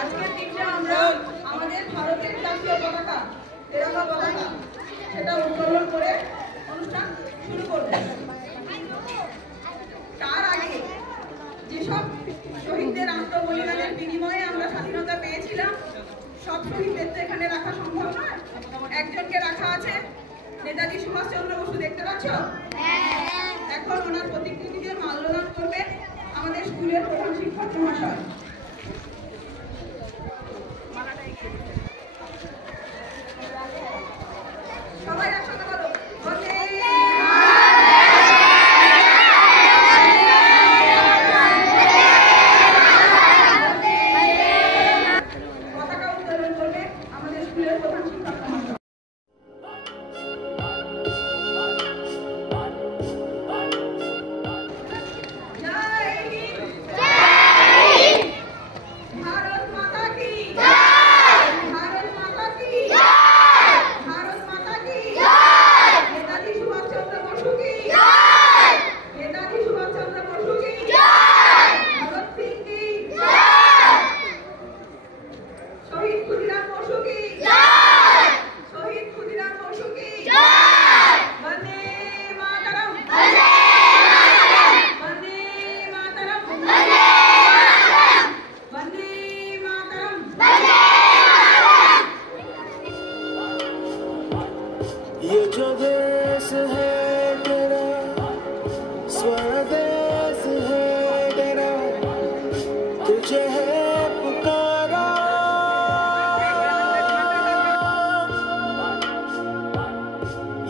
আজকের দিনটা আমরা আমাদের ভারতের জাতীয় পতাকা তেরঙ্গা পতাকা সেটা উত্তোলন করে অনুষ্ঠান শুরু করব। তার আগে যেসব শহীদদের আত্মবলিদানের বিনিময়ে আমরা স্বাধীনতা পেয়েছিলাম সব শহীদদের তো এখানে রাখা সম্ভব নয়। একজনকে রাখা আছে, নেতাজি সুভাষচন্দ্র বসু, দেখতে পাচ্ছ? এখন ওনার প্রতিকৃতিতে মাল্যদান করবে আমাদের স্কুলের প্রধান শিক্ষক মহাশয়। সবাই একসাথে বলো, পতাকা উত্তোলন করবে আমাদের স্কুলের প্রধান শিক্ষক মহাশয়। ये जो देश है तेरा, स्वदेश है तेरा, तुझे है पुकारा।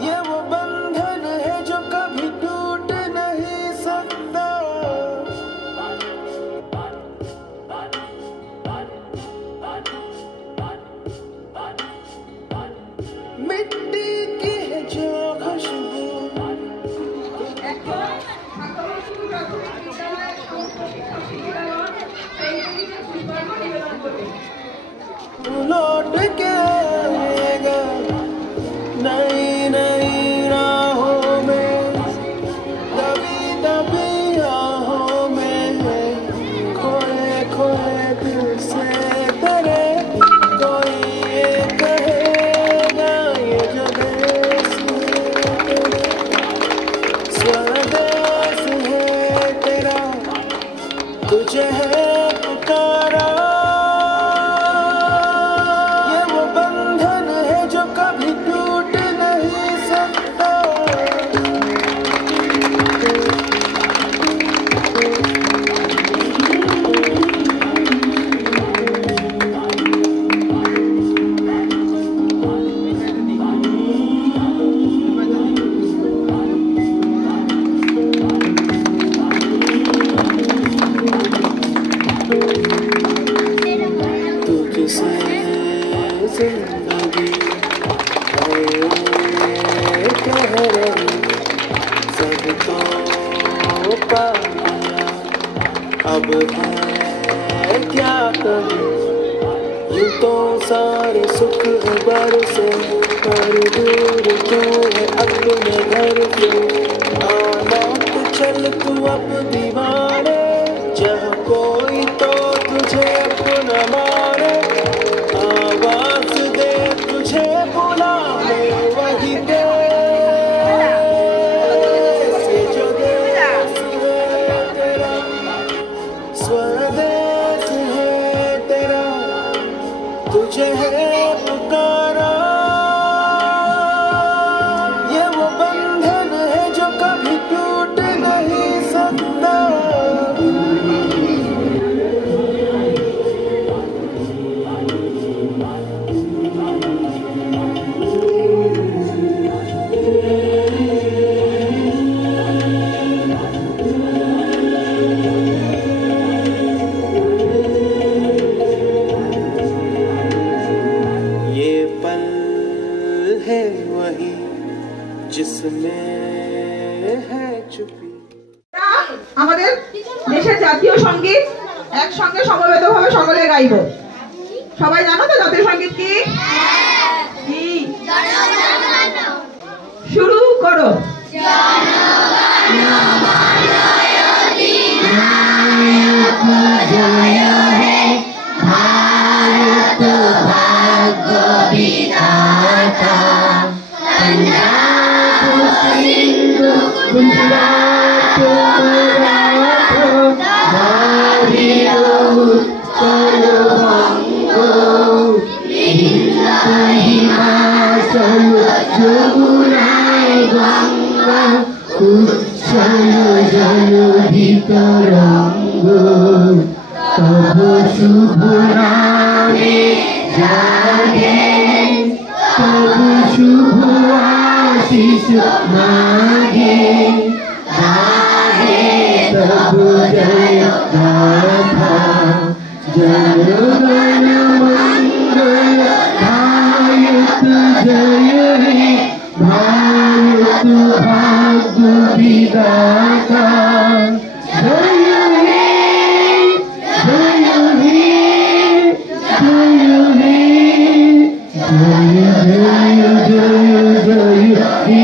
ये वो बंधन है जो कभी टूट नहीं सकता। मिट्टी की है जो खुशबू। लौट के आएगा नई नई राहों में, दबी दबी राहों में, खोए खोए दिल से तेरे कोई ये कहेगा ये जो देश है स्वदेश है तेरा, तुझे है पुकारा। ये वो बंधन है जो कभी टूट नहीं सकता। तू किसे जिंदगी कह रही, सब तो पा लिया, अब है क्या करूं। यूं तो सारे सुख बरसे, पर दूर तू है अपने घर से। लौट चल तू अब दीवाने, जहाँ कोई तो तुझे अपना मारे। आवाज दे तुझे बुलावे वही देश, ये जो देश है तेरा, स्वदेश है तेरा, तुझे है पुकारा। ये वो बंधन है जो कभी टूट नहीं सकता। ये पल है वही जिसमें है चुपी। আমাদের দেশের জাতীয় সঙ্গীত একসঙ্গে সমবেতভাবে সকলে গাইব। সবাই জানো তো জাতীয় সঙ্গীত কি? কি? শুরু করো। জয় হে তবু শুভ নামে জাগে, তবু শুভ আশিস মাগে, গাহে তবু জয় গাথা, জয় গণ মঙ্গল ভারত জয় হে, ভারত ভাগ্য বিধাতা, জয় হে জয় হে জয় হে, জয় জয় জয় জয় হে।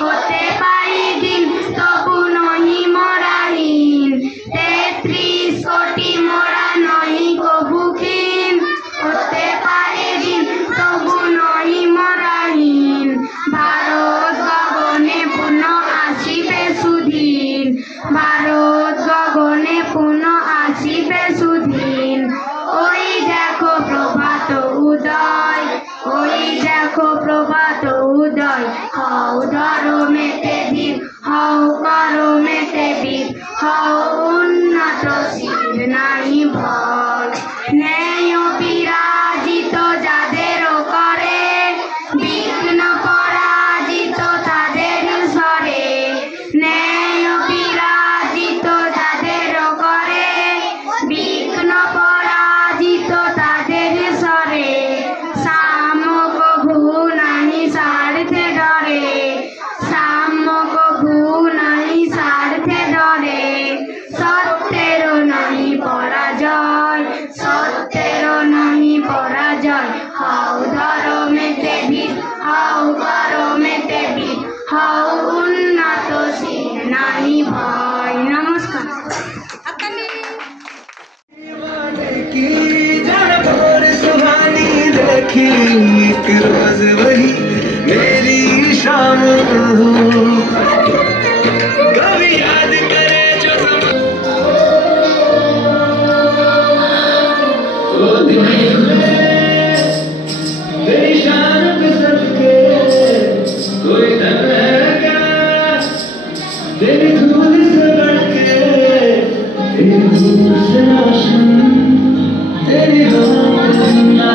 হতে পারি দিন তবু নহি মরাহীন। ধরো মেতে বীর হও করো মেতে বীর হও উন্নত শির নাই ভয় ন্যায় বিরাজিত যাদেরও করে বিঘ্ন পরাজিত তাদের স্বরে ন্যায় বিরাজিত যাদেরও করে বিঘ্ন পরাজিত তাদের স্বরে সাম্য কভু নাহি স্বার্থে ডরে সাম্য কভু নাহি স্বার্থে ডরে সত্যেরও নাহি পরাজয় সত্যেরও নাহি পরাজয় হও ধরো মেতে বীর হও করো মেতে বীর হও উন্নত শির নাহি ভয়। নমস্কার। की जब और सुहानी देखी एक रोज वही मेरी शाम कभी याद करे जो तेरी शान पे सदके कोई धन है क्या तेरी धूल से बढ़के तेरी धूल से रोशन तेरी रोशना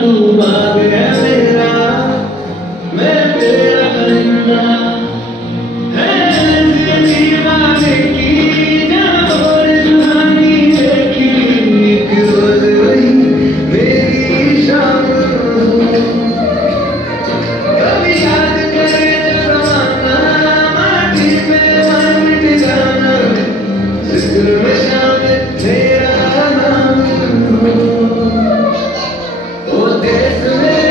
तू बाग है मेरा मैं तेरा परिंदा है दीवाने की जब और सुहानी देखी एक रोज वही मेरी शाम कभी याद करे जमाना माटी में मिट जाना जिक्र में शामिल तेरा नाम ओ देश में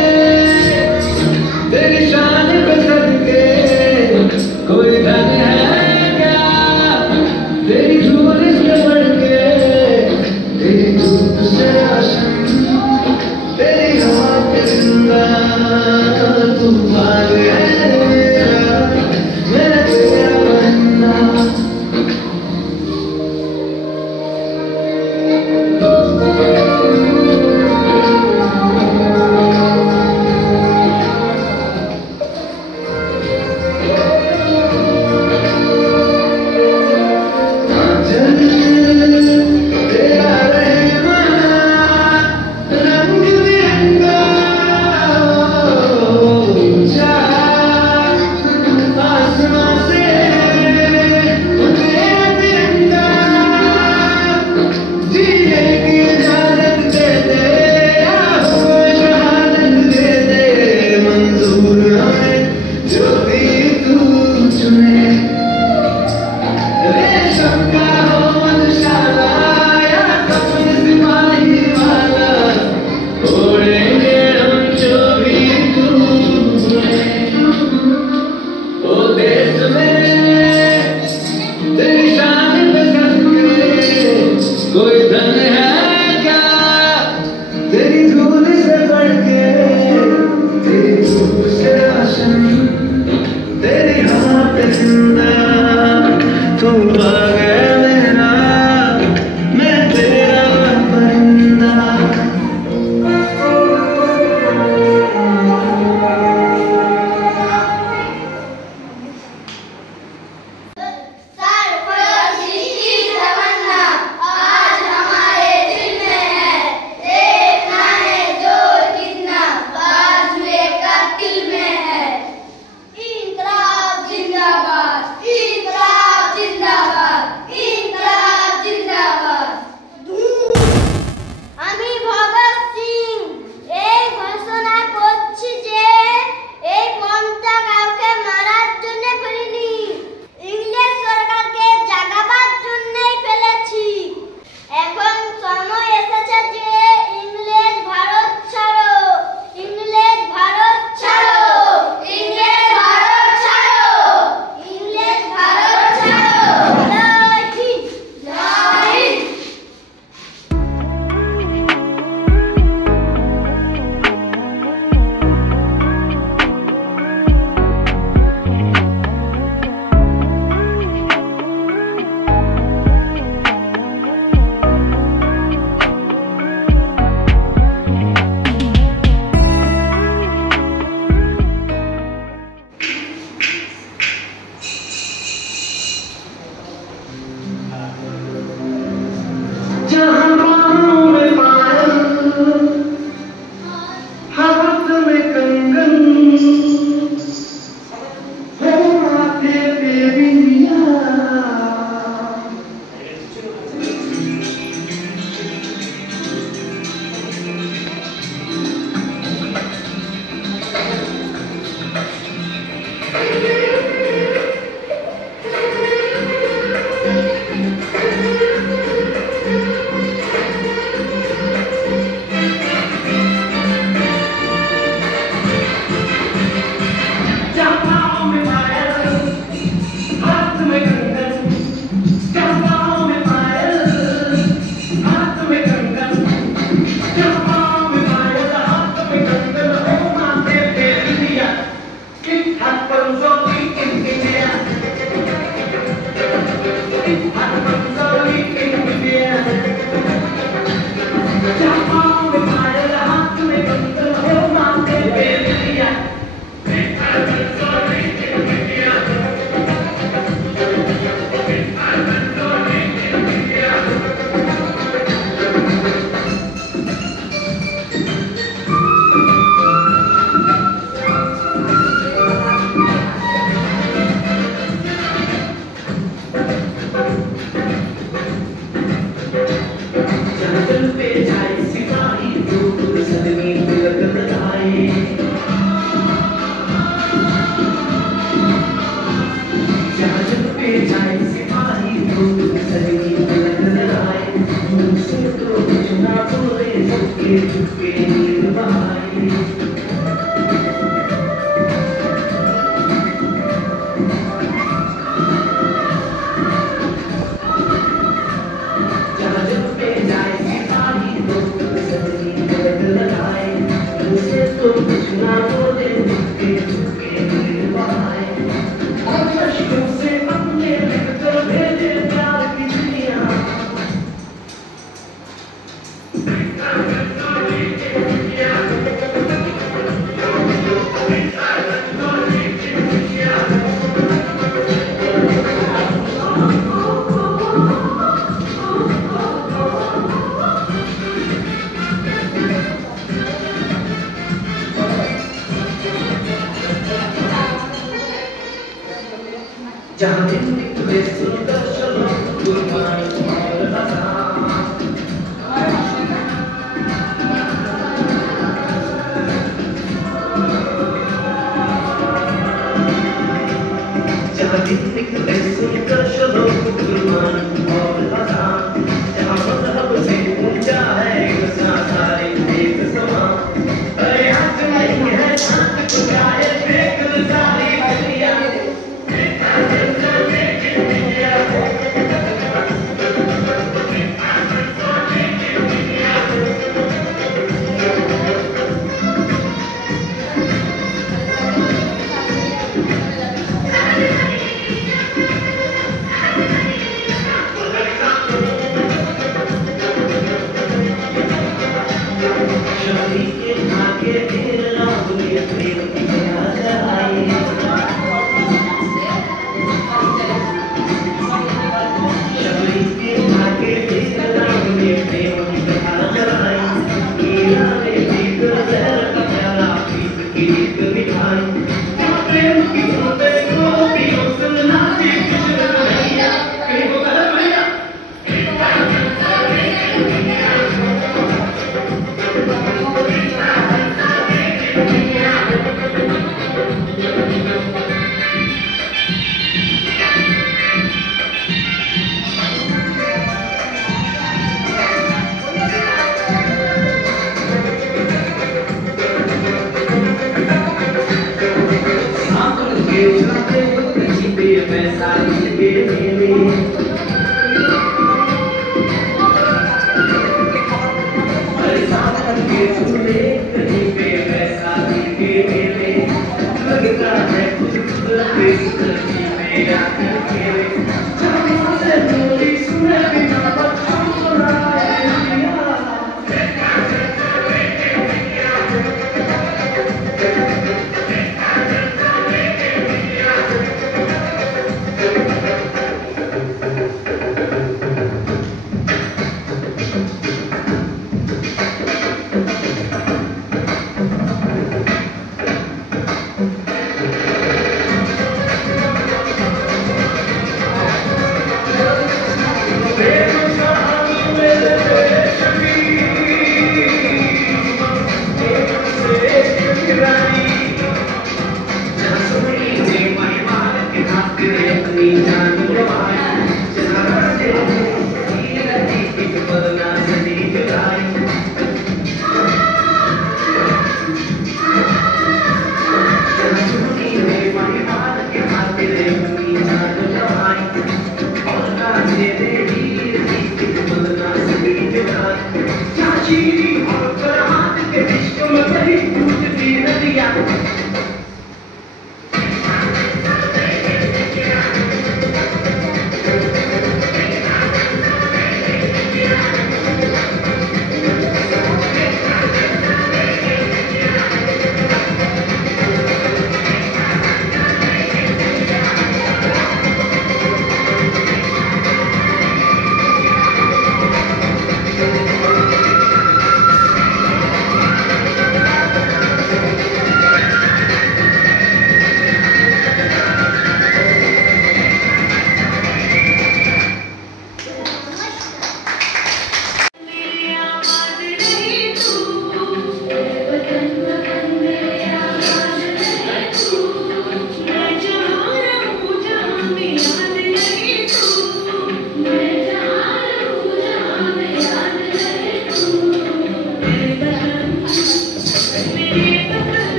तेरी शान पे सदके कोई धन है क्या तेरी धूल से बढ़ के तेरी धूप से रोशन तेरी हवा के जिंदा तू बाग है मेरा मैं तेरा बंदा तेरा रहमान रंग बिरंगा ऊंचा आसमां से उतरे तिरंगा जीने की इजाजत दे दे आपको शहादत दे दे मंजूर हमें जो भी तू चुने रेशम का हो मधुशाला या कफन सिपाही वाला ओढ़ेंगे हम जो भी तू चुने ओ देश में तेरी शान पे सदके कोई धन है क्या तेरी धूल से बढ़ के तेरी धूप से रोशन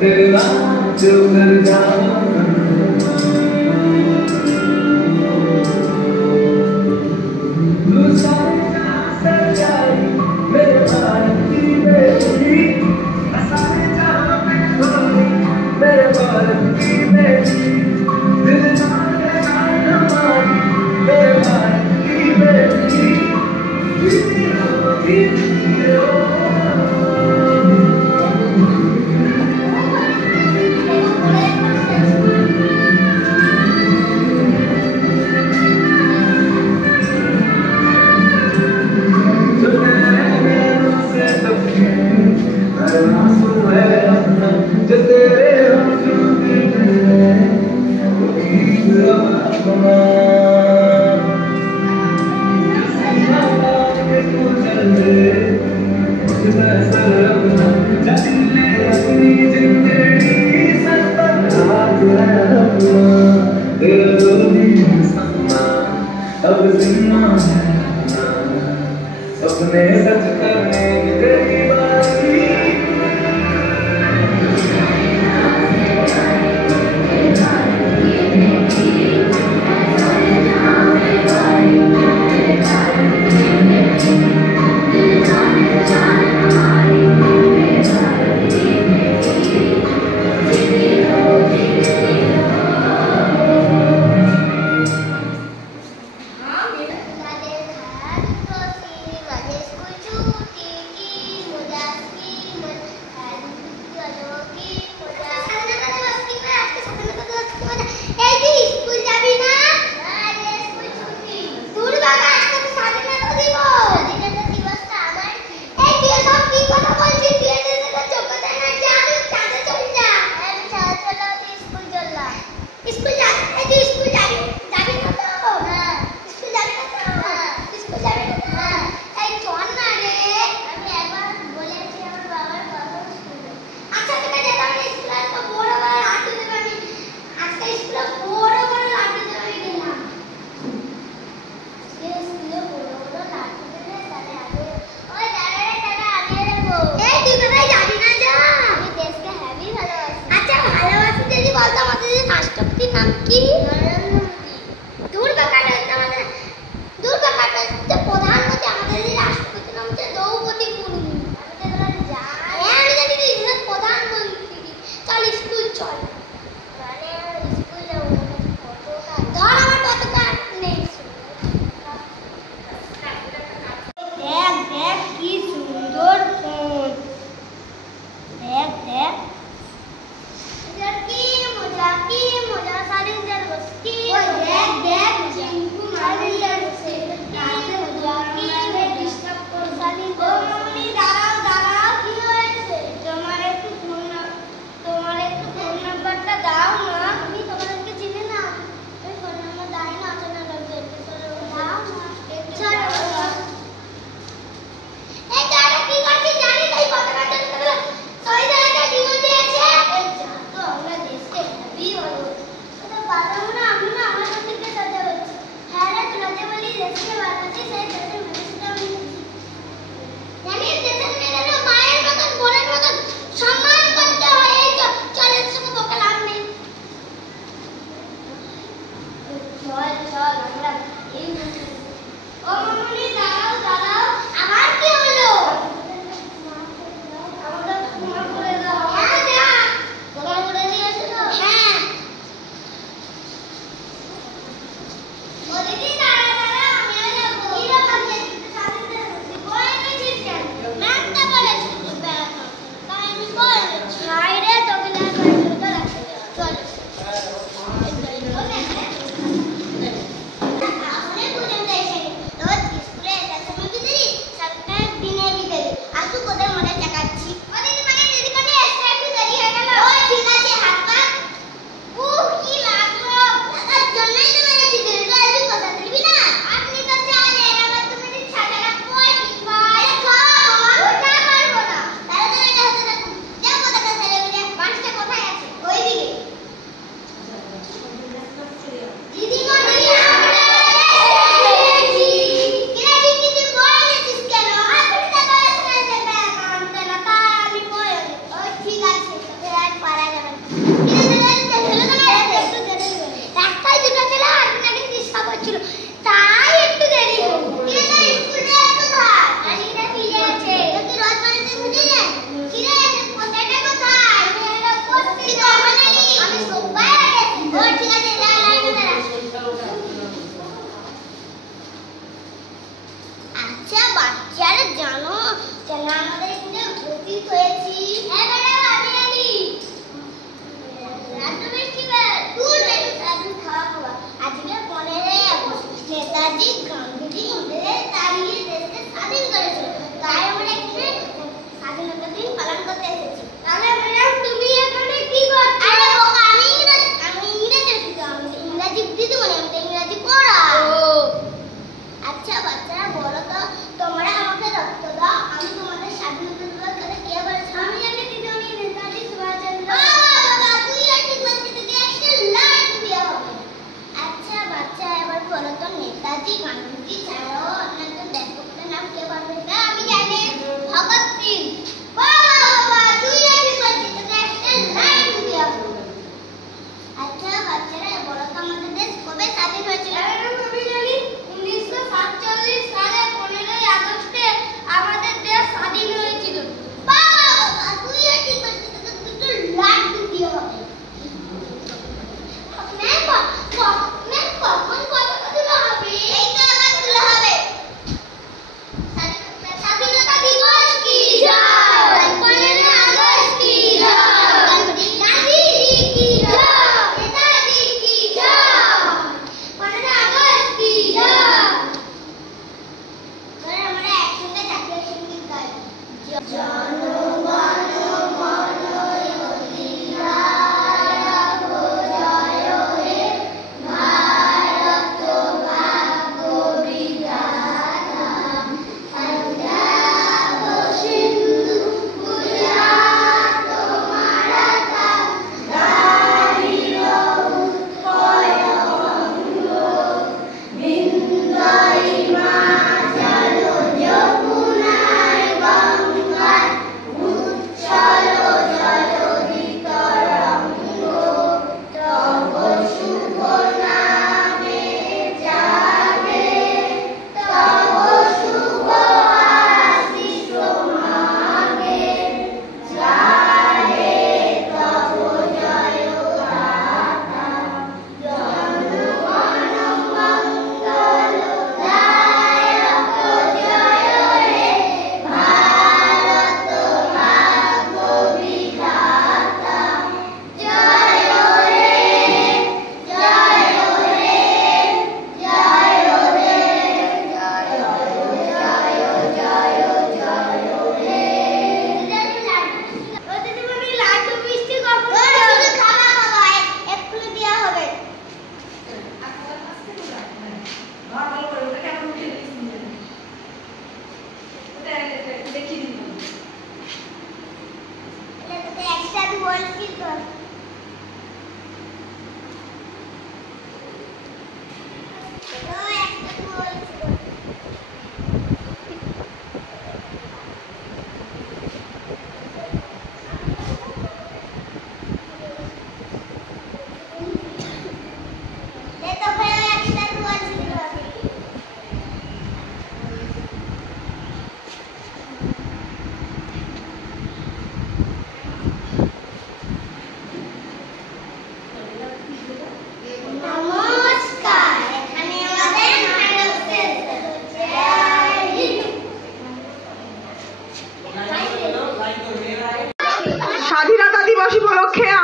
तेरा जो घर जाना तू सारा सच्चाई मेरे भारत की बेटी सारे जहां में होली मेरे भारत की बेटी दिल जाने हमारी मेरे भारत की बेटी जो तेरे हम अब जिम्मा है सपने सच करने की तेरी बारी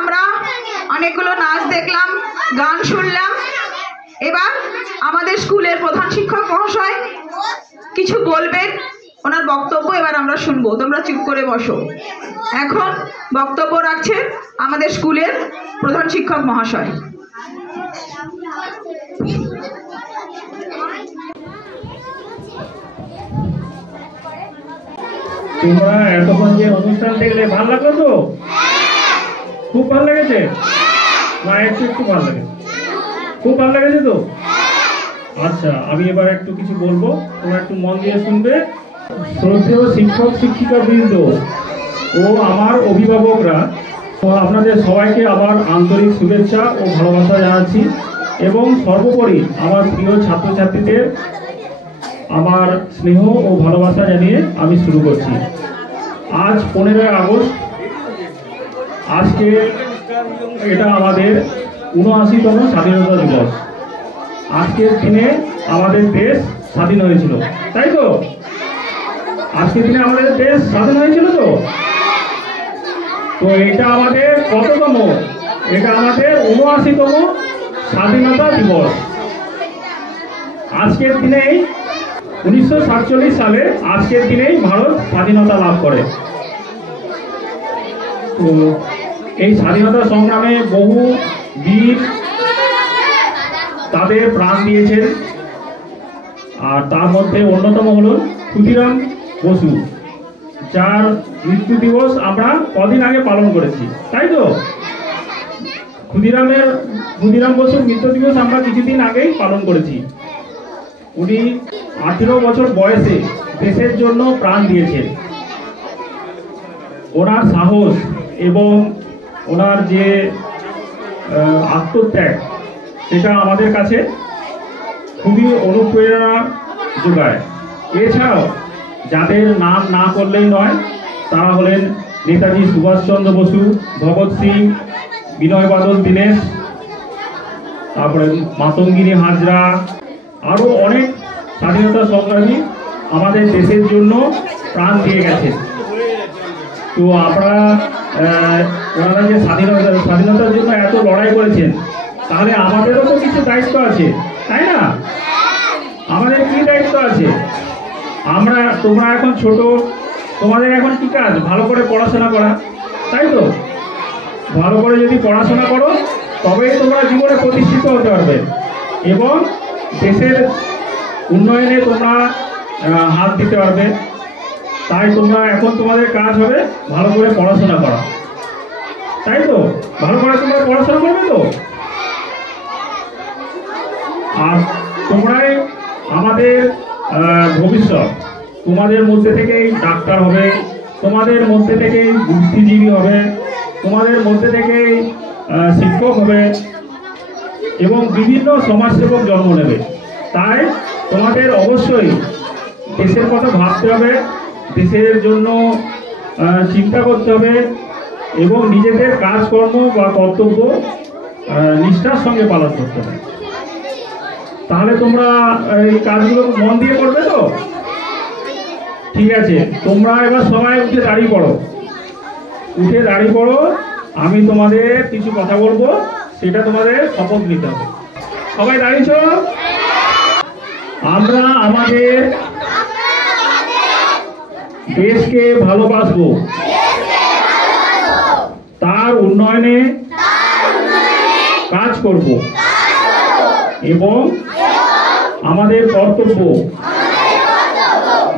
আমরা অনেকগুলো নাচ দেখলাম, গান শুনলাম। এবার আমাদের স্কুলের প্রধান শিক্ষক মহাশয় কিছু বলবেন, ওনার বক্তব্য এবার আমরা শুনবো। তোমরা চুপ করে বসো। এখন বক্তব্য রাখছেন আমাদের স্কুলের প্রধান শিক্ষক মহাশয়। তোমরা এতক্ষণ যে অনুষ্ঠান দেখলে ভালো লাগলো তো? খুব ভালো লেগেছে না? একটু ভালো লাগে? খুব ভালো লেগেছে তো? আচ্ছা, আমি এবার একটু কিছু বলবো, তোমরা একটু মন দিয়ে শুনবে। শ্রদ্ধেয় শিক্ষক শিক্ষিকা বৃন্দ ও আমার অভিভাবকরা, আপনাদের সবাইকে আবার আন্তরিক শুভেচ্ছা ও ভালোবাসা জানাচ্ছি এবং সর্বোপরি আমার প্রিয় ছাত্রছাত্রীদের আমার স্নেহ ও ভালোবাসা জানিয়ে আমি শুরু করছি। আজ 15ই আগস্ট, আজকে এটা আমাদের 79তম স্বাধীনতা দিবস। আজকের দিনে আমাদের দেশ স্বাধীন হয়েছিল, তাই তো? আজকের দিনে আমাদের দেশ স্বাধীন হয়েছিল তো? তো এটা আমাদের কততম? এটা আমাদের 79তম স্বাধীনতা দিবস। আজকের দিনেই 1947 সালে আজকের দিনেই ভারত স্বাধীনতা লাভ করে। তো এই স্বাধীনতা সংগ্রামে বহু বীর তাদের প্রাণ দিয়েছেন, আর তার মধ্যে অন্যতম হল ক্ষুদিরাম বসু, যার মৃত্যু দিবস আমরা কদিন আগে পালন করেছি, তাই তো? ক্ষুদিরাম বসুর মৃত্যু দিবস আমরা কিছুদিন আগেই পালন করেছি। উনি 18 বছর বয়সে দেশের জন্য প্রাণ দিয়েছেন। ওনার সাহস এবং ওনার যে আত্মত্যাগ, সেটা আমাদের কাছে খুবই অনুপ্রেরণা যোগায়। এছাড়াও যাদের নাম না করলেই নয়, তারা হলেন নেতাজি সুভাষচন্দ্র বসু, ভগৎ সিং, বিনয় বাদল দীনেশ, তারপরে মাতঙ্গিনী হাজরা, আরও অনেক স্বাধীনতা সংগ্রামী আমাদের দেশের জন্য প্রাণ দিয়ে গেছেন। তো আপনারা ওনারা যে স্বাধীনতার জন্য এত লড়াই করেছেন, তাহলে আমাদেরও তো কিছু দায়িত্ব আছে, তাই না? আমাদের কি দায়িত্ব আছে? তোমরা এখন ছোট, তোমাদের এখন কি কাজ? ভালো করে পড়াশোনা করা, তাই তো? ভালো করে যদি পড়াশোনা করো, তবেই তোমরা জীবনে প্রতিষ্ঠিত হতে পারবে এবং দেশের উন্নয়নে তোমরা হাত দিতে পারবে। তাই এখন তোমাদের কাজ হবে ভালো করে পড়াশোনা করা, তাই তো? ভালো করে তোমরা পড়াশোনা করবে তো? আর তোমরাই আমাদের ভবিষ্যৎ। তোমাদের মধ্যে থেকেই ডাক্তার হবে, তোমাদের মধ্যে থেকেই বুদ্ধিজীবী হবে, তোমাদের মধ্যে থেকেই শিক্ষক হবে এবং বিভিন্ন সমাজসেবক জন্ম নেবে। তাই তোমাদের অবশ্যই দেশের কথা ভাবতে হবে, দেশের জন্য চিন্তা করতে হবে এবং নিজেদের কাজকর্ম বা কর্তব্য নিষ্ঠার সঙ্গে পালন করতে হবে। তাহলে তোমরা এই কাজগুলো মন দিয়ে করবে তো? ঠিক আছে, তোমরা এবার সবাই উঠে দাঁড়িয়ে পড়ো। আমি তোমাদের কিছু কথা বলবো, সেটা তোমাদের শপথ নিতে হবে। সবাই দাঁড়িয়েছ? আমরা আমাদের দেশকে ভালোবাসবো, তার উন্নয়নে কাজ করব এবং আমাদের কর্তব্য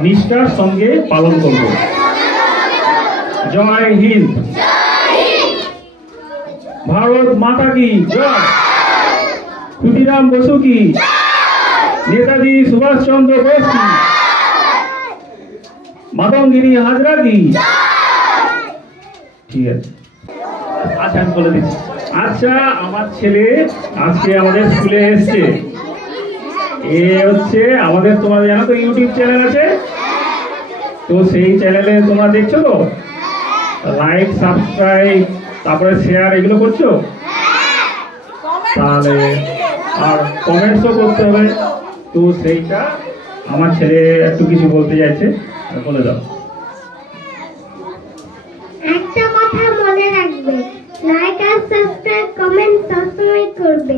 নিষ্ঠার সঙ্গে পালন করব। জয় হিন্দ। ভারত মাতা কি জয়। ক্ষুদিরাম বসু কি, নেতাজি সুভাষচন্দ্র বোস কি, মাতঙ্গিনী হাজরা কি। ঠিক আছে, আচ্ছা আমি বলে দিচ্ছি। আচ্ছা, আমার ছেলে আজকে আমাদের স্কুলে এসছে। এ হচ্ছে আমাদের, তোমাদের জানো তো ইউটিউব চ্যানেল আছে, তো সেই চ্যানেলে তোমরা দেখছো তো? লাইক, সাবস্ক্রাইব, তারপরে শেয়ার এগুলো করছো? তাহলে আর কমেন্টসও করতে হবে। তো সেইটা আমার ছেলে একটু কিছু বলতে চাইছে, বলে দাও। একটা কথা মনে রাখবে, লাইক আর সাবস্ক্রাইব কমেন্ট সবসময় করবে।